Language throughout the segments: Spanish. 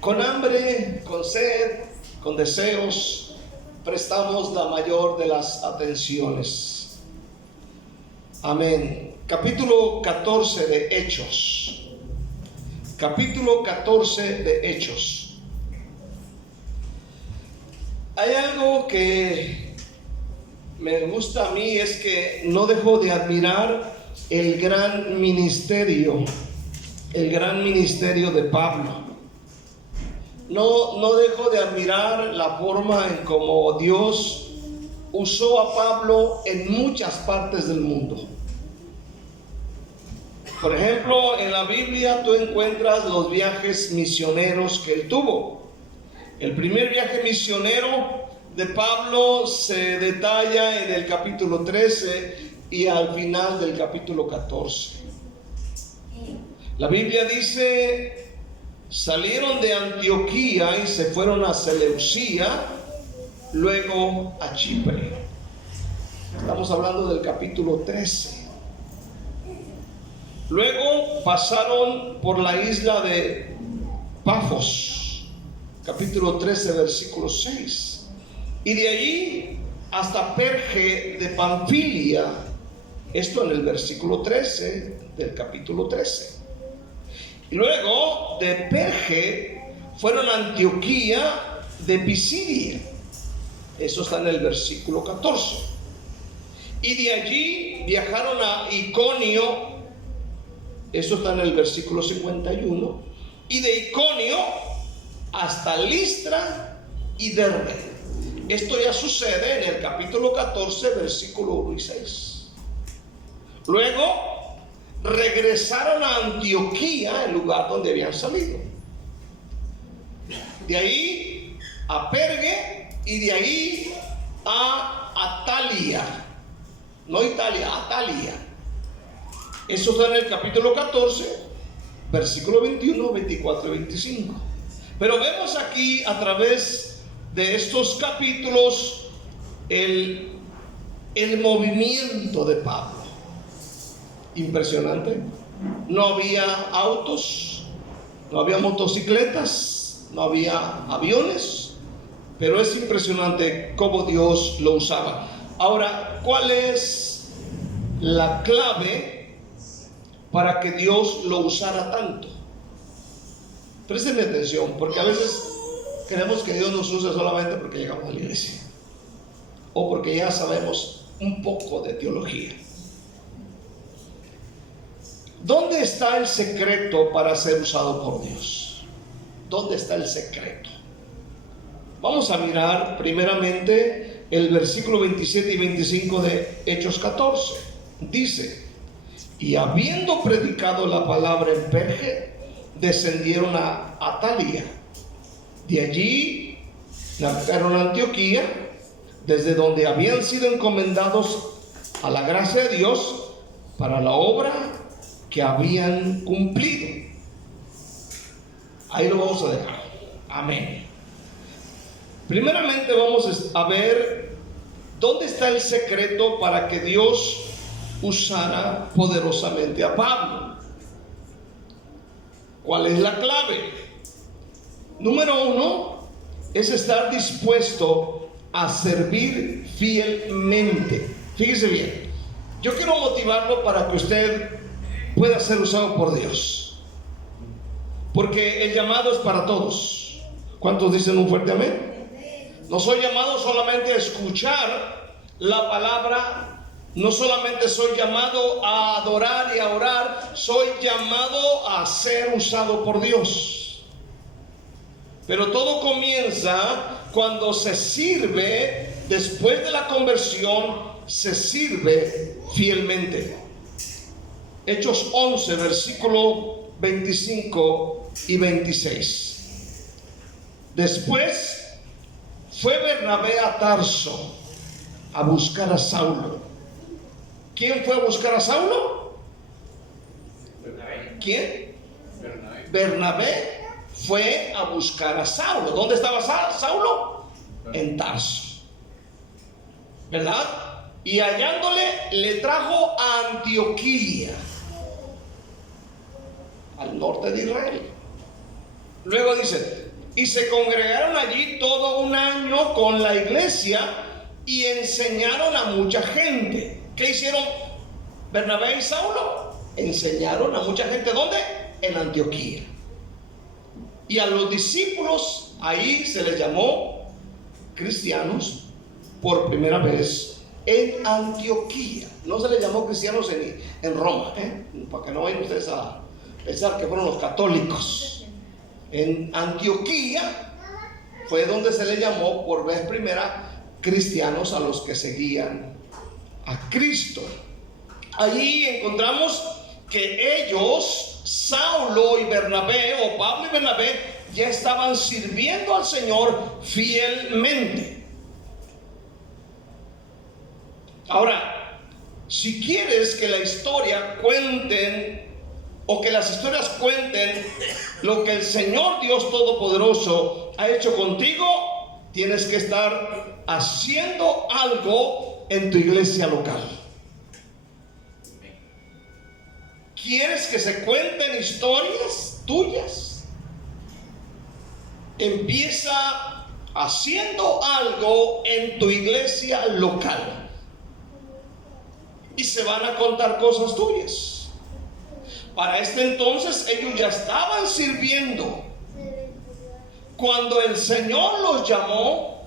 Con hambre, con sed, con deseos, prestamos la mayor de las atenciones. Amén. Capítulo 14 de Hechos. Capítulo 14 de Hechos. Hay algo que me gusta a mí, es que no dejo de admirar el gran ministerio de Pablo. No dejo de admirar la forma en cómo Dios usó a Pablo en muchas partes del mundo. Por ejemplo, en la Biblia tú encuentras los viajes misioneros que él tuvo. El primer viaje misionero de Pablo se detalla en el capítulo 13 y al final del capítulo 14. La Biblia dice: salieron de Antioquía y se fueron a Seleucía, luego a Chipre. Estamos hablando del capítulo 13. Luego pasaron por la isla de Pafos, capítulo 13, versículo 6. Y de allí hasta Perge de Panfilia, esto en el versículo 13 del capítulo 13. Y luego de Perge fueron a Antioquía de Pisidia, eso está en el versículo 14. Y de allí viajaron a Iconio, eso está en el versículo 51. Y de Iconio hasta Listra y Derbe. Esto ya sucede en el capítulo 14, versículo 1 y 6. Luego regresaron a Antioquía, el lugar donde habían salido. De ahí a Perge y de ahí a Atalia. No Italia, Atalia. Eso está en el capítulo 14, versículo 21, 24 y 25. Pero vemos aquí a través de estos capítulos el movimiento de Pablo. Impresionante. No había autos, no había motocicletas, no había aviones, pero es impresionante cómo Dios lo usaba. Ahora, ¿cuál es la clave para que Dios lo usara tanto? Presten atención, porque a veces queremos que Dios nos use solamente porque llegamos a la iglesia o porque ya sabemos un poco de teología. ¿Dónde está el secreto para ser usado por Dios? ¿Dónde está el secreto? Vamos a mirar primeramente el versículo 27 y 25 de Hechos 14. Dice: y habiendo predicado la palabra en Perge, descendieron a Atalia. De allí navegaron a Antioquía, desde donde habían sido encomendados a la gracia de Dios para la obra que habían cumplido. Ahí lo vamos a dejar. Amén. Primeramente vamos a ver dónde está el secreto para que Dios usara poderosamente a Pablo. ¿Cuál es la clave? Número 1 es estar dispuesto a servir fielmente. Fíjese bien, yo quiero motivarlo para que usted pueda ser usado por Dios, porque el llamado es para todos. ¿Cuántos dicen un fuerte amén? No soy llamado solamente a escuchar la palabra, no solamente soy llamado a adorar y a orar, soy llamado a ser usado por Dios. Pero todo comienza cuando se sirve, después de la conversión, se sirve fielmente. Hechos 11, versículo 25 y 26. Después fue Bernabé a Tarso a buscar a Saulo. ¿Quién fue a buscar a Saulo? ¿Quién? Bernabé fue a buscar a Saulo. ¿Dónde estaba Saulo? En Tarso, ¿verdad? Y hallándole, le trajo a Antioquía, al norte de Israel. Luego dice, y se congregaron allí todo un año con la iglesia y enseñaron a mucha gente. ¿Qué hicieron Bernabé y Saulo? Enseñaron a mucha gente. ¿Dónde? En Antioquía. Y a los discípulos ahí se les llamó cristianos por primera vez en Antioquía. No se les llamó cristianos en Roma, para que no vayan ustedes a pensar que fueron los católicos. En Antioquía fue donde se le llamó por vez primera cristianos a los que seguían a Cristo. Allí encontramos que ellos, Saulo y Bernabé, o Pablo y Bernabé, ya estaban sirviendo al Señor fielmente. Ahora, si quieres que la historia cuenten, o que las historias cuenten lo que el Señor Dios Todopoderoso ha hecho contigo, tienes que estar haciendo algo en tu iglesia local. ¿Quieres que se cuenten historias tuyas? Empieza haciendo algo en tu iglesia local y se van a contar cosas tuyas. Para este entonces ellos ya estaban sirviendo. Cuando el Señor los llamó,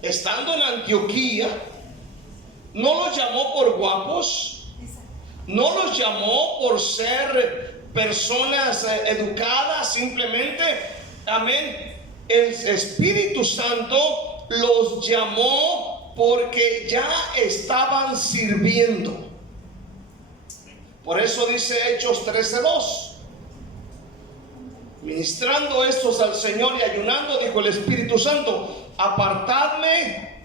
estando en Antioquía, no los llamó por guapos, no los llamó por ser personas educadas, simplemente, amén. El Espíritu Santo los llamó porque ya estaban sirviendo. Por eso dice Hechos 13:2: ministrando estos al Señor y ayunando, dijo el Espíritu Santo, apartadme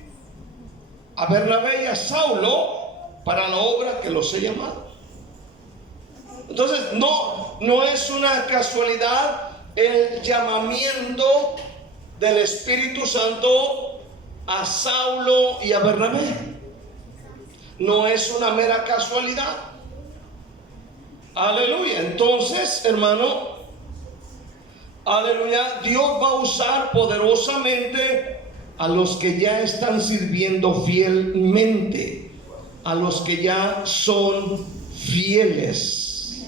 a Bernabé y a Saulo para la obra que los he llamado. Entonces no es una casualidad el llamamiento del Espíritu Santo a Saulo y a Bernabé. No es una mera casualidad. Aleluya. Entonces, hermano, aleluya, Dios va a usar poderosamente a los que ya están sirviendo fielmente, a los que ya son fieles.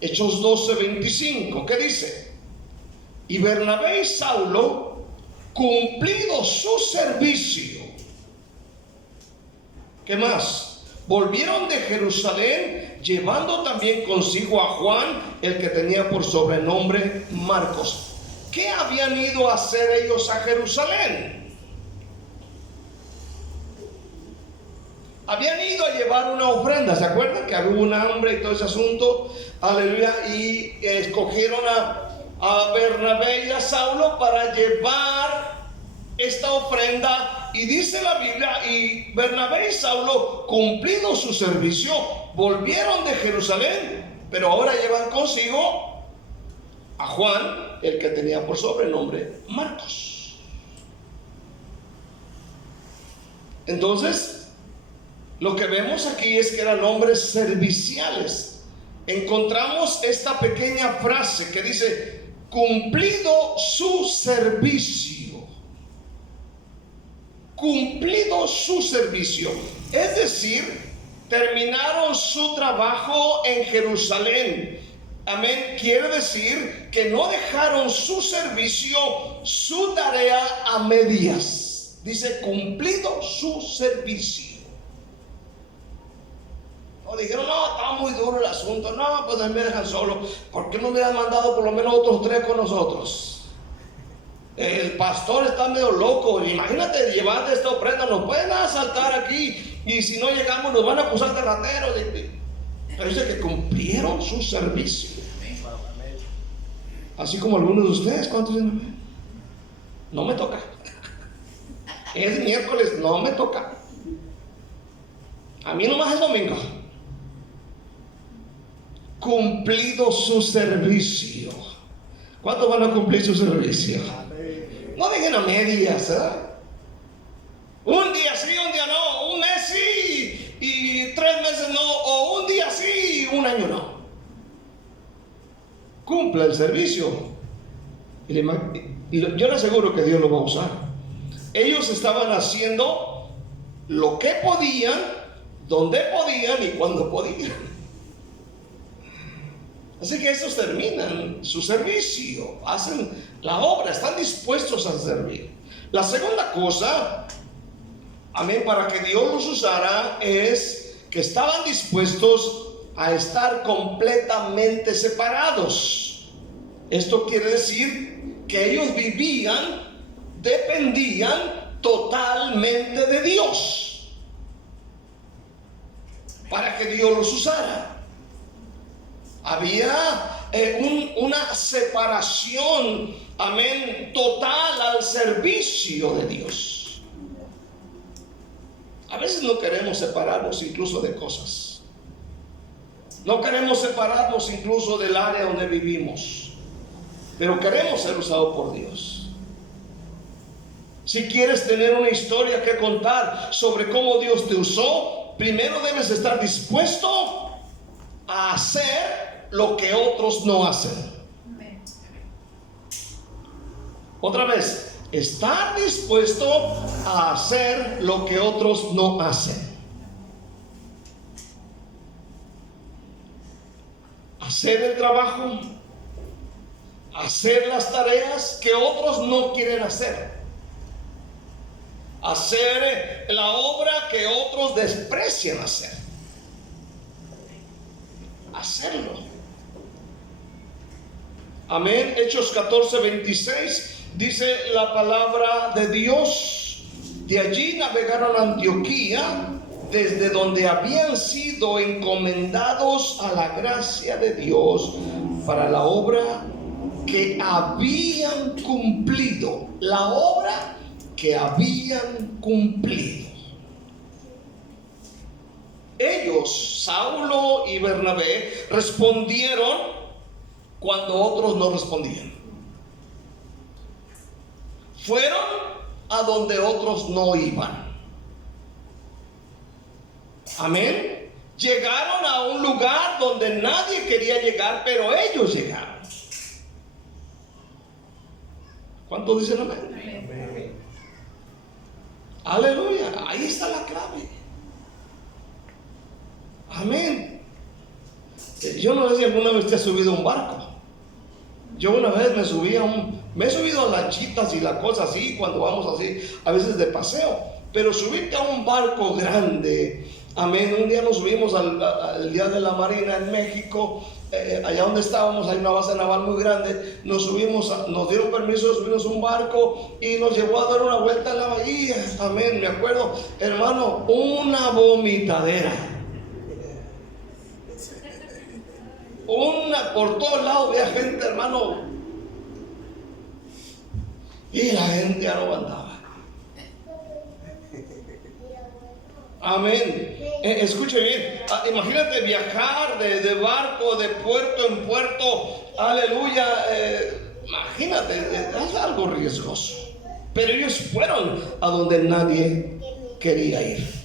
Hechos 12:25, ¿qué dice? Y Bernabé y Saulo, cumplido su servicio, ¿qué más? Volvieron de Jerusalén, llevando también consigo a Juan, el que tenía por sobrenombre Marcos. ¿Qué habían ido a hacer ellos a Jerusalén? Habían ido a llevar una ofrenda. ¿Se acuerdan que había un hambre y todo ese asunto? Aleluya. Y escogieron a Bernabé y a Saulo para llevar esta ofrenda. Y dice la Biblia, y Bernabé y Saulo, cumplido su servicio, volvieron de Jerusalén, pero ahora llevan consigo a Juan, el que tenía por sobrenombre Marcos. Entonces, lo que vemos aquí es que eran hombres serviciales. Encontramos esta pequeña frase que dice, cumplido su servicio. Cumplido su servicio. Es decir, terminaron su trabajo en Jerusalén. Amén. Quiere decir que no dejaron su servicio, su tarea a medias. Dice, cumplido su servicio. No dijeron, no, está muy duro el asunto. No, pues me dejan solo. ¿Por qué no me han mandado por lo menos otros 3 con nosotros? El pastor está medio loco. Imagínate llevar esta ofrenda. Nos pueden asaltar aquí. Y si no llegamos, nos van a acusar de rateros. Pero dice que cumplieron su servicio. Así como algunos de ustedes. ¿Cuántos dicen? No me toca. Es miércoles, no me toca. A mí nomás es domingo. Cumplido su servicio. ¿Cuántos van a cumplir su servicio? No dejen a medias, ¿eh? Un día sí, un día no. Un mes sí y 3 meses no. O un día sí y un año no. cumpla el servicio. Yo le aseguro que Dios lo va a usar. Ellos estaban haciendo lo que podían, donde podían y cuando podían. Así que estos terminan su servicio, hacen la obra, están dispuestos a servir. La segunda cosa, amén, para que Dios los usara, es que estaban dispuestos a estar completamente separados. Esto quiere decir que ellos vivían, dependían totalmente de Dios para que Dios los usara. Había una separación, amén, total al servicio de Dios. A veces no queremos separarnos incluso de cosas. No queremos separarnos incluso del área donde vivimos. Pero queremos ser usados por Dios. Si quieres tener una historia que contar sobre cómo Dios te usó, primero debes estar dispuesto a hacer lo que otros no hacen. Otra vez, estar dispuesto a hacer lo que otros no hacen. Hacer el trabajo, hacer las tareas que otros no quieren hacer, hacer la obra que otros desprecian hacer, hacerlo. Amén. Hechos 14:26 dice la palabra de Dios: de allí navegaron a Antioquía, desde donde habían sido encomendados a la gracia de Dios para la obra que habían cumplido. La obra que habían cumplido. Ellos, Saulo y Bernabé, respondieron cuando otros no respondían. Fueron a donde otros no iban. Amén. Llegaron a un lugar donde nadie quería llegar, pero ellos llegaron. ¿Cuántos dicen amén? Amén. Aleluya. Ahí está la clave. Amén. Yo no sé si alguna vez te has subido a un barco. Yo una vez me he subido a lanchitas y la cosa así, cuando vamos así, a veces de paseo. Pero subirte a un barco grande, amén. Un día nos subimos al Día de la Marina en México, allá donde estábamos, hay una base naval muy grande. Nos dieron permiso de subirnos a un barco y nos llevó a dar una vuelta en la bahía. Amén. Me acuerdo, hermano, una vomitadera. Por todos lados había gente, hermano, y la gente ya no aguantaba. Amén. Escuche bien, imagínate viajar de barco, de puerto en puerto, aleluya, imagínate, es algo riesgoso. Pero ellos fueron a donde nadie quería ir.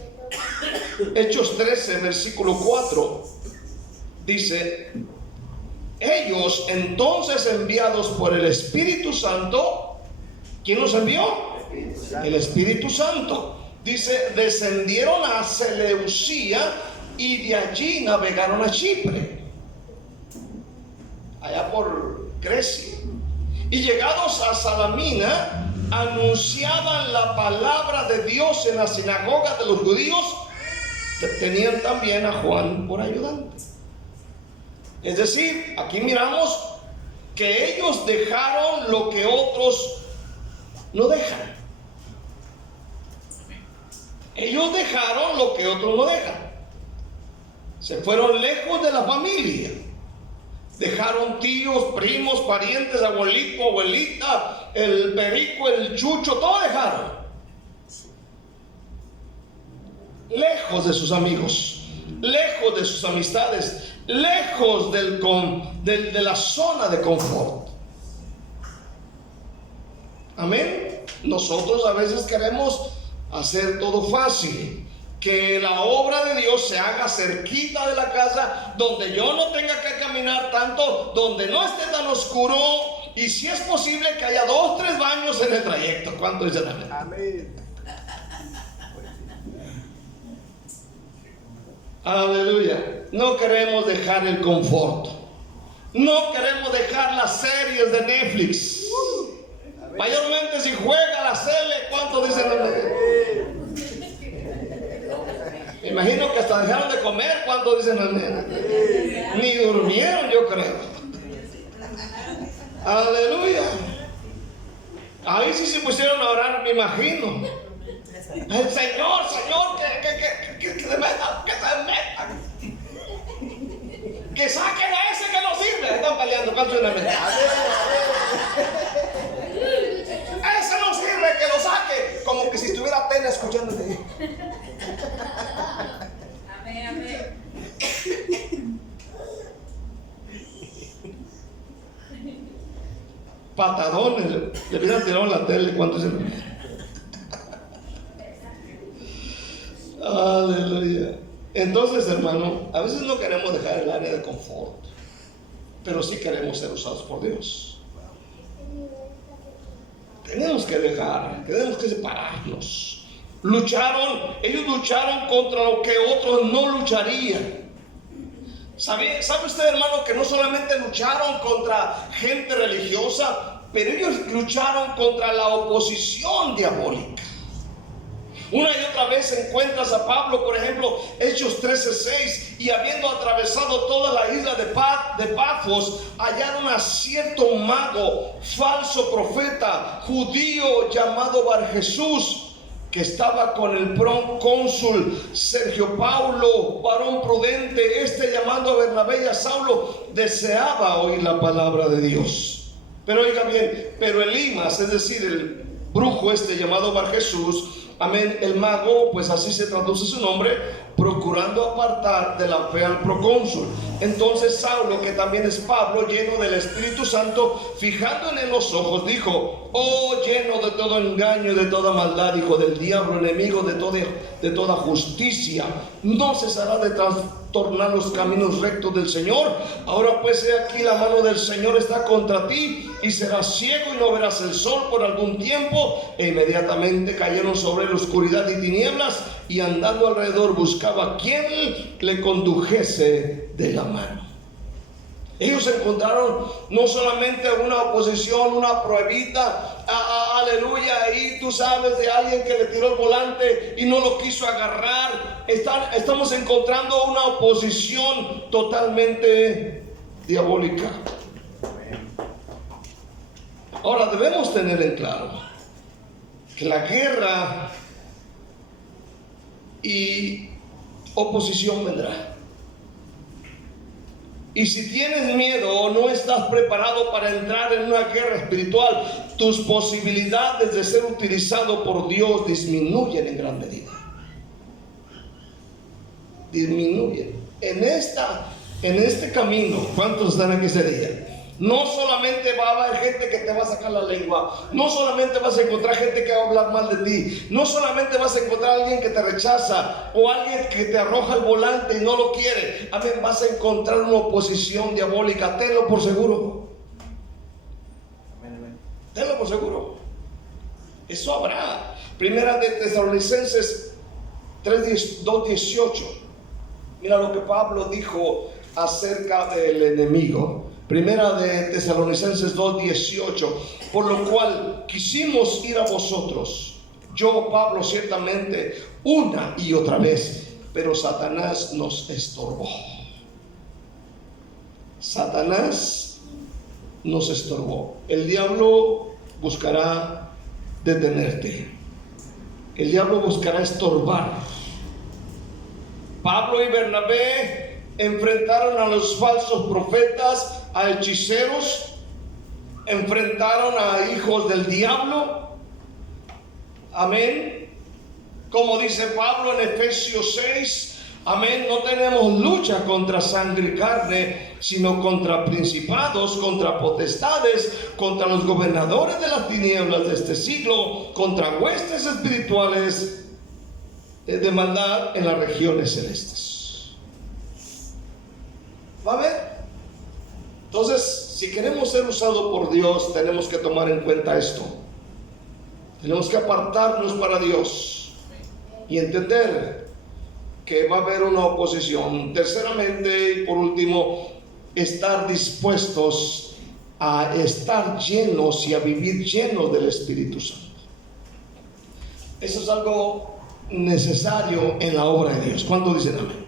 Hechos 13, versículo 4, dice: ellos entonces, enviados por el Espíritu Santo, ¿quién los envió? El Espíritu Santo. Dice, descendieron a Seleucía y de allí navegaron a Chipre, allá por Grecia. Y llegados a Salamina, anunciaban la palabra de Dios en la sinagoga de los judíos. Tenían también a Juan por ayudante. Es decir, aquí miramos que ellos dejaron lo que otros no dejan. Ellos dejaron lo que otros no dejan. Se fueron lejos de la familia. Dejaron tíos, primos, parientes, abuelito, abuelita, el perico, el chucho, todo dejaron. Lejos de sus amigos, lejos de sus amistades, lejos de la zona de confort. Amén. Nosotros a veces queremos hacer todo fácil. que la obra de Dios se haga cerquita de la casa, donde yo no tenga que caminar tanto, donde no esté tan oscuro, y si es posible que haya 2, 3 baños en el trayecto. ¿Cuánto dicen amén? Amén. Aleluya. No queremos dejar el confort. No queremos dejar las series de Netflix. Mayormente si juega la serie, ¿cuánto dicen amén? Me imagino que hasta dejaron de comer, ¿cuánto dicen amén? Ni durmieron, yo creo. Aleluya. Ahí sí se pusieron a orar, me imagino. El Señor, que se metan, que saquen a ese que no sirve. Están peleando, ¿cuánto dicen amén? Ese no sirve, que lo saque. Como que si estuviera apenas escuchándote. Amén, amén. Patadones le hubieran tirado en la tele. ¿Cuántos se... Aleluya. Entonces, hermano, a veces no queremos dejar el área de confort, pero sí queremos ser usados por Dios. Tenemos que separarnos. Ellos lucharon contra lo que otros no lucharían. ¿Sabe usted, hermano, que no solamente lucharon contra gente religiosa, pero ellos lucharon contra la oposición diabólica? Una y otra vez encuentras a Pablo, por ejemplo, Hechos 13:6, y habiendo atravesado toda la isla de Pafos, hallaron a cierto mago, falso profeta, judío llamado Barjesús, que estaba con el procónsul Sergio Paulo, varón prudente. Llamando a Bernabé y a Saulo, deseaba oír la palabra de Dios. Pero oiga bien, pero Elimas, es decir, el brujo llamado Barjesús, amén, el mago, pues así se traduce su nombre, procurando apartar de la fe al procónsul. Entonces Saulo, que también es Pablo, lleno del Espíritu Santo, fijando en él los ojos, dijo: oh, lleno de todo engaño y de toda maldad, hijo del diablo, enemigo de toda justicia, ¿no cesará de trastornar los caminos rectos del Señor? Ahora pues he aquí, la mano del Señor está contra ti, y serás ciego y no verás el sol por algún tiempo. E inmediatamente cayeron sobre él oscuridad y tinieblas, y andando alrededor buscaba quien le condujese de la mano. Ellos encontraron no solamente una oposición, una pruebita, aleluya, y tú sabes, de alguien que le tiró el volante y no lo quiso agarrar. Estamos encontrando una oposición totalmente diabólica. Ahora debemos tener en claro que la guerra y oposición vendrá. Y si tienes miedo o no estás preparado para entrar en una guerra espiritual, tus posibilidades de ser utilizado por Dios disminuyen en gran medida. Disminuyen. En este camino, ¿cuántos están aquí ese día? No solamente va a haber gente que te va a sacar la lengua, no solamente vas a encontrar gente que va a hablar mal de ti, no solamente vas a encontrar a alguien que te rechaza o alguien que te arroja el volante y no lo quiere. Amén, vas a encontrar una oposición diabólica, tenlo por seguro. Tenlo por seguro. Eso habrá. Primera de Tesalonicenses 2:18. Mira lo que Pablo dijo acerca del enemigo. Primera de Tesalonicenses 2:18. Por lo cual quisimos ir a vosotros, yo, Pablo, ciertamente, una y otra vez, pero Satanás nos estorbó. Satanás nos estorbó. El diablo buscará detenerte. El diablo buscará estorbar. Pablo y Bernabé enfrentaron a los falsos profetas, a hechiceros, enfrentaron a hijos del diablo. Amén. Como dice Pablo en Efesios 6, amén, no tenemos lucha contra sangre y carne, sino contra principados, contra potestades, contra los gobernadores de las tinieblas de este siglo, contra huestes espirituales de maldad en las regiones celestes. ¿Va a ver? Entonces, si queremos ser usados por Dios, tenemos que tomar en cuenta esto. Tenemos que apartarnos para Dios y entender que va a haber una oposición. Terceramente y por último, estar dispuestos a estar llenos y a vivir llenos del Espíritu Santo. Eso es algo necesario en la obra de Dios. ¿Cuántos dicen amén?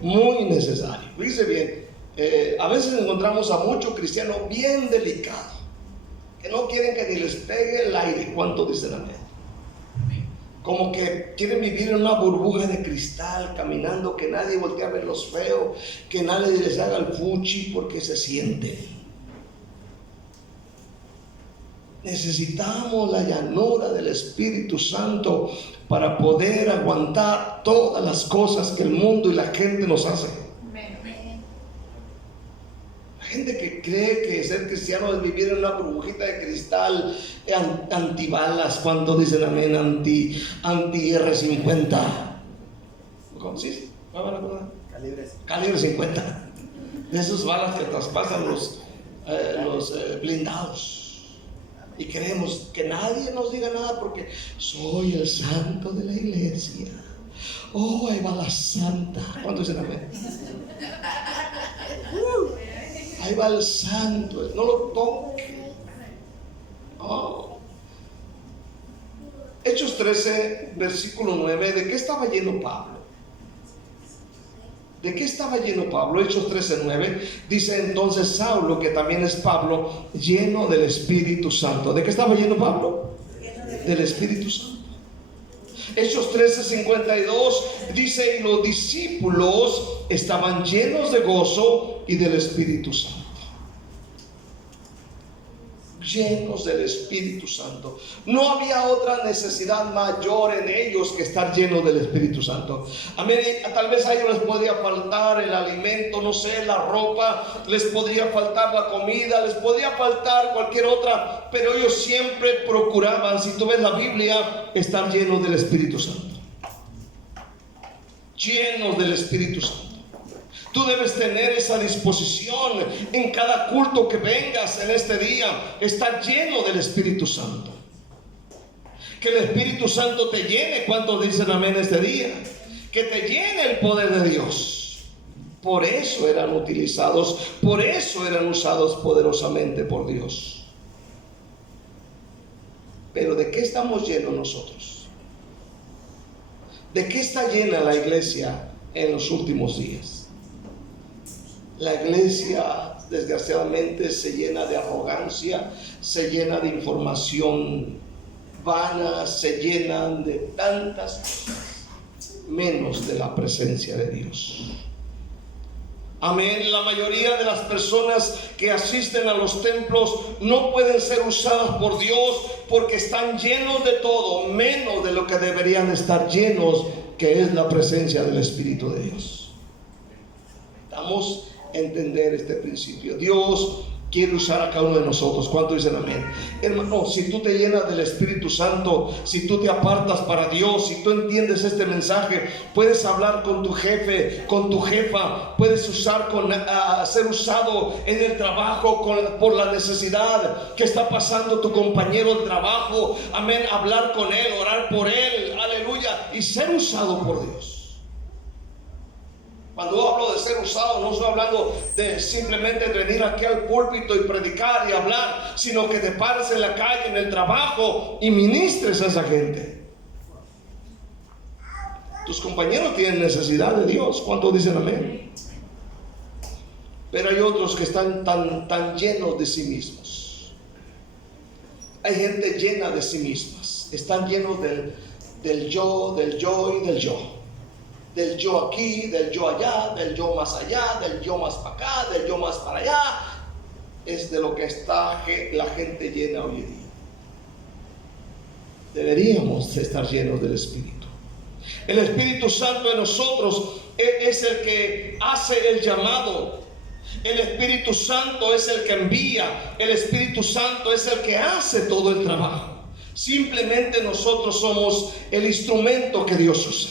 Muy necesario. Fíjense bien, a veces encontramos a muchos cristianos bien delicados, que no quieren que ni les pegue el aire. ¿Cuántos dicen amén? Como que quieren vivir en una burbuja de cristal, caminando, que nadie voltee a verlos feos, que nadie les haga el fuchi porque se sienten. Necesitamos la llanura del Espíritu Santo para poder aguantar todas las cosas que el mundo y la gente nos hace. La gente que cree que ser cristiano es vivir en una burbujita de cristal, antibalas. ¿Cuántos dicen amén? Anti R50. ¿Cómo sí? Calibre 50. De esas balas que traspasan los blindados. Y queremos que nadie nos diga nada porque soy el santo de la iglesia. Oh, ahí va la santa. ¿Cuántos dicen amén? Ahí va el santo. No lo toque. Oh. Hechos 13, versículo 9. ¿De qué estaba lleno Pablo? ¿De qué estaba lleno Pablo? Hechos 13:9 dice entonces Saulo, que también es Pablo, lleno del Espíritu Santo. ¿De qué estaba lleno Pablo? Del Espíritu Santo. Hechos 13:52 dice y los discípulos estaban llenos de gozo y del Espíritu Santo. Llenos del Espíritu Santo. No había otra necesidad mayor en ellos que estar llenos del Espíritu Santo. Amén. Tal vez a ellos les podría faltar el alimento, no sé, la ropa, les podría faltar la comida, les podría faltar cualquier otra, pero ellos siempre procuraban, si tú ves la Biblia, estar llenos del Espíritu Santo. Llenos del Espíritu Santo. Tú debes tener esa disposición en cada culto que vengas en este día, estar lleno del Espíritu Santo. Que el Espíritu Santo te llene. ¿Cuántos dicen amén este día? Que te llene el poder de Dios. Por eso eran utilizados, por eso eran usados poderosamente por Dios. Pero ¿de qué estamos llenos nosotros? ¿De qué está llena la iglesia en los últimos días? La iglesia desgraciadamente se llena de arrogancia, se llena de información vana, se llenan de tantas cosas, menos de la presencia de Dios. Amén. La mayoría de las personas que asisten a los templos no pueden ser usadas por Dios porque están llenos de todo, menos de lo que deberían estar llenos, que es la presencia del Espíritu de Dios. Estamos entender este principio. Dios quiere usar a cada uno de nosotros. ¿Cuántos dicen amén? Hermano, si tú te llenas del Espíritu Santo, si tú te apartas para Dios, si tú entiendes este mensaje, puedes hablar con tu jefe, con tu jefa, puedes ser usado en el trabajo por la necesidad que está pasando tu compañero de trabajo. Amén. Hablar con él, orar por él, aleluya, y ser usado por Dios. Cuando hablo de ser usado, no estoy hablando de simplemente venir aquí al púlpito y predicar y hablar, sino que te pares en la calle, en el trabajo y ministres a esa gente. Tus compañeros tienen necesidad de Dios. ¿Cuántos dicen amén? Pero hay otros que están tan llenos de sí mismos. Hay gente llena de sí mismas. Están llenos del yo y del yo. Del yo aquí, del yo allá, del yo más allá, del yo más para acá, del yo más para allá. Es de lo que está la gente llena hoy en día. Deberíamos estar llenos del Espíritu. El Espíritu Santo en nosotros es el que hace el llamado. El Espíritu Santo es el que envía. El Espíritu Santo es el que hace todo el trabajo. Simplemente nosotros somos el instrumento que Dios usa.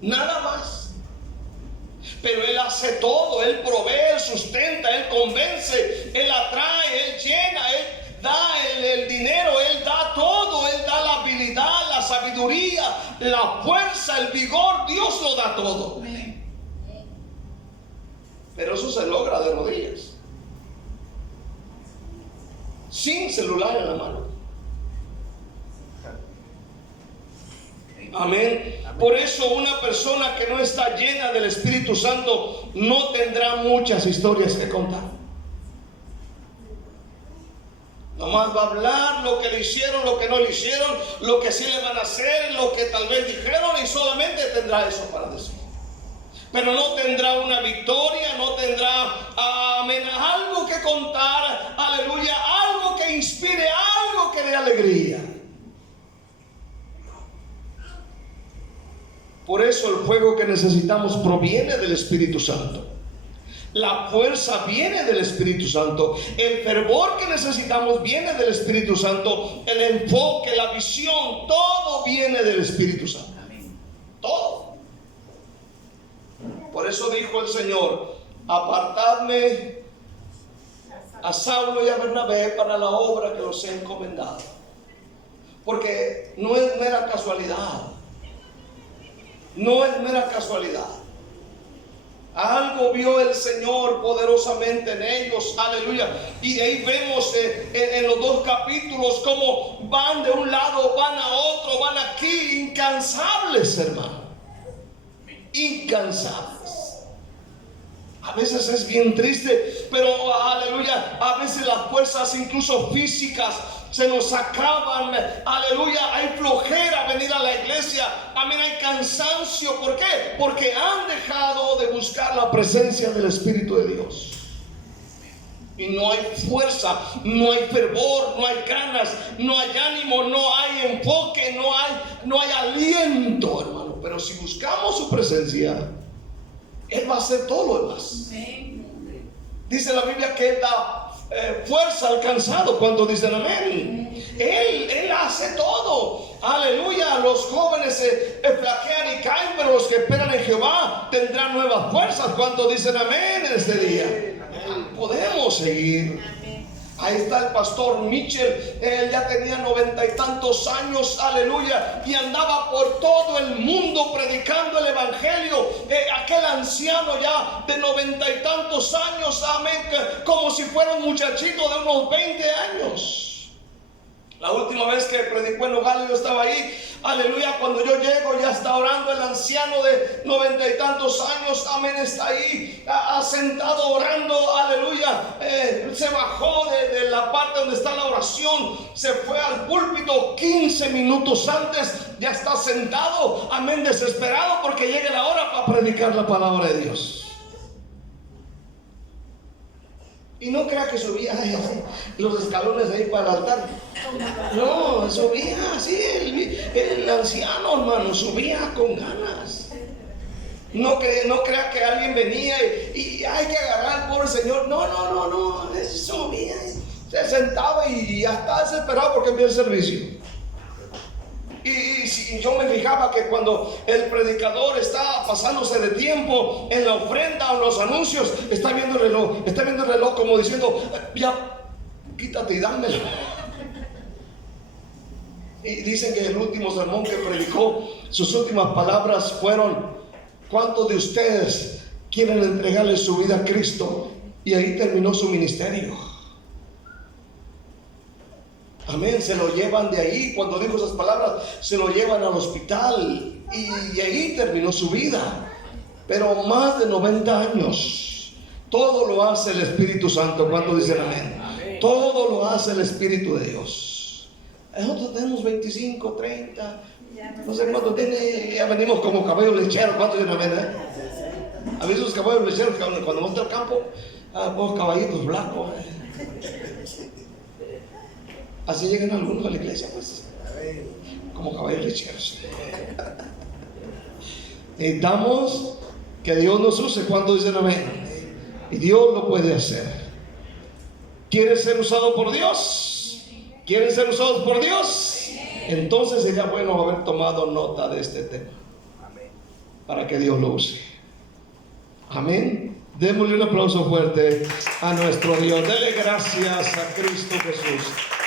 nada más. Pero Él hace todo, Él provee, Él sustenta, Él convence, Él atrae, Él llena, Él da el dinero, Él da todo, Él da la habilidad, la sabiduría, la fuerza, el vigor, Dios lo da todo. Pero eso se logra de rodillas, sin celular en la mano. Amén. Por eso una persona que no está llena del Espíritu Santo no tendrá muchas historias que contar. Nomás va a hablar lo que le hicieron, lo que no le hicieron, lo que sí le van a hacer, lo que tal vez dijeron, y solamente tendrá eso para decir. Pero no tendrá una victoria, no tendrá, amén, algo que contar, aleluya, algo que inspire, algo que dé alegría. Por eso el fuego que necesitamos proviene del Espíritu Santo. La fuerza viene del Espíritu Santo. El fervor que necesitamos viene del Espíritu Santo. El enfoque, la visión, todo viene del Espíritu Santo. Todo. Por eso dijo el Señor: apartadme a Saulo y a Bernabé para la obra que los he encomendado. Porque no es mera casualidad. No es mera casualidad. Algo vio el Señor poderosamente en ellos, aleluya. Y de ahí vemos en los dos capítulos cómo van de un lado, van a otro, van aquí, incansables, hermano. Incansables. A veces es bien triste, pero aleluya, a veces las fuerzas incluso físicas se nos acaban, aleluya, hay flojera venir a la iglesia, amén, hay cansancio. ¿Por qué? Porque han dejado de buscar la presencia del Espíritu de Dios. Y no hay fuerza, no hay fervor, no hay ganas, no hay ánimo, no hay enfoque, no hay aliento, hermano. Pero si buscamos su presencia, Él va a hacer todo lo demás. Dice la Biblia que Él da fuerza al cansado. Cuando dicen amén, Él hace todo, aleluya. Los jóvenes se flaquean y caen, pero los que esperan en Jehová tendrán nuevas fuerzas. Cuando dicen amén en este día, podemos seguir. Ahí está el pastor Mitchell, él ya tenía 90 y tantos años, aleluya, y andaba por todo el mundo predicando el evangelio. Aquel anciano ya de 90 y tantos años, amén, como si fuera un muchachito de unos 20 años. La última vez que predicó en Nogales yo estaba ahí, aleluya. Cuando yo llego ya está orando el anciano de 90 y tantos años, amén, está ahí sentado orando, aleluya. Se bajó de la parte donde está la oración, se fue al púlpito 15 minutos antes, ya está sentado, amén, desesperado porque llegue la hora para predicar la palabra de Dios. Y no crea que subía los escalones ahí para el altar. No, subía así, el anciano, hermano, subía con ganas. No crea que alguien venía y hay que agarrar al pobre señor. No, subía, se sentaba y ya estaba desesperado porque envió el servicio. Y yo me fijaba que cuando el predicador está pasándose de tiempo en la ofrenda o en los anuncios, está viendo el reloj como diciendo: ya, quítate y dámelo. Y dicen que el último sermón que predicó, sus últimas palabras fueron: ¿cuántos de ustedes quieren entregarle su vida a Cristo? Y ahí terminó su ministerio. Amén, se lo llevan de ahí. Cuando dijo esas palabras, se lo llevan al hospital y ahí terminó su vida. Pero más de 90 años, todo lo hace el Espíritu Santo. Cuando dicen amén, todo lo hace el Espíritu de Dios. Nosotros tenemos 25, 30, no sé cuánto tiene, ya venimos como caballos lecheros. ¿Cuántos dicen amén? ¿A veces los caballos lecheros cuando vamos al campo? Pues caballitos blancos. Así llegan algunos a la iglesia, pues, como caballos lecheros. Necesitamos que Dios nos use. Cuando dicen amén, y Dios lo puede hacer. ¿Quieres ser usado por Dios? ¿Quieren ser usados por Dios? Entonces sería bueno haber tomado nota de este tema. para que Dios lo use. Amén. Démosle un aplauso fuerte a nuestro Dios. Dele gracias a Cristo Jesús.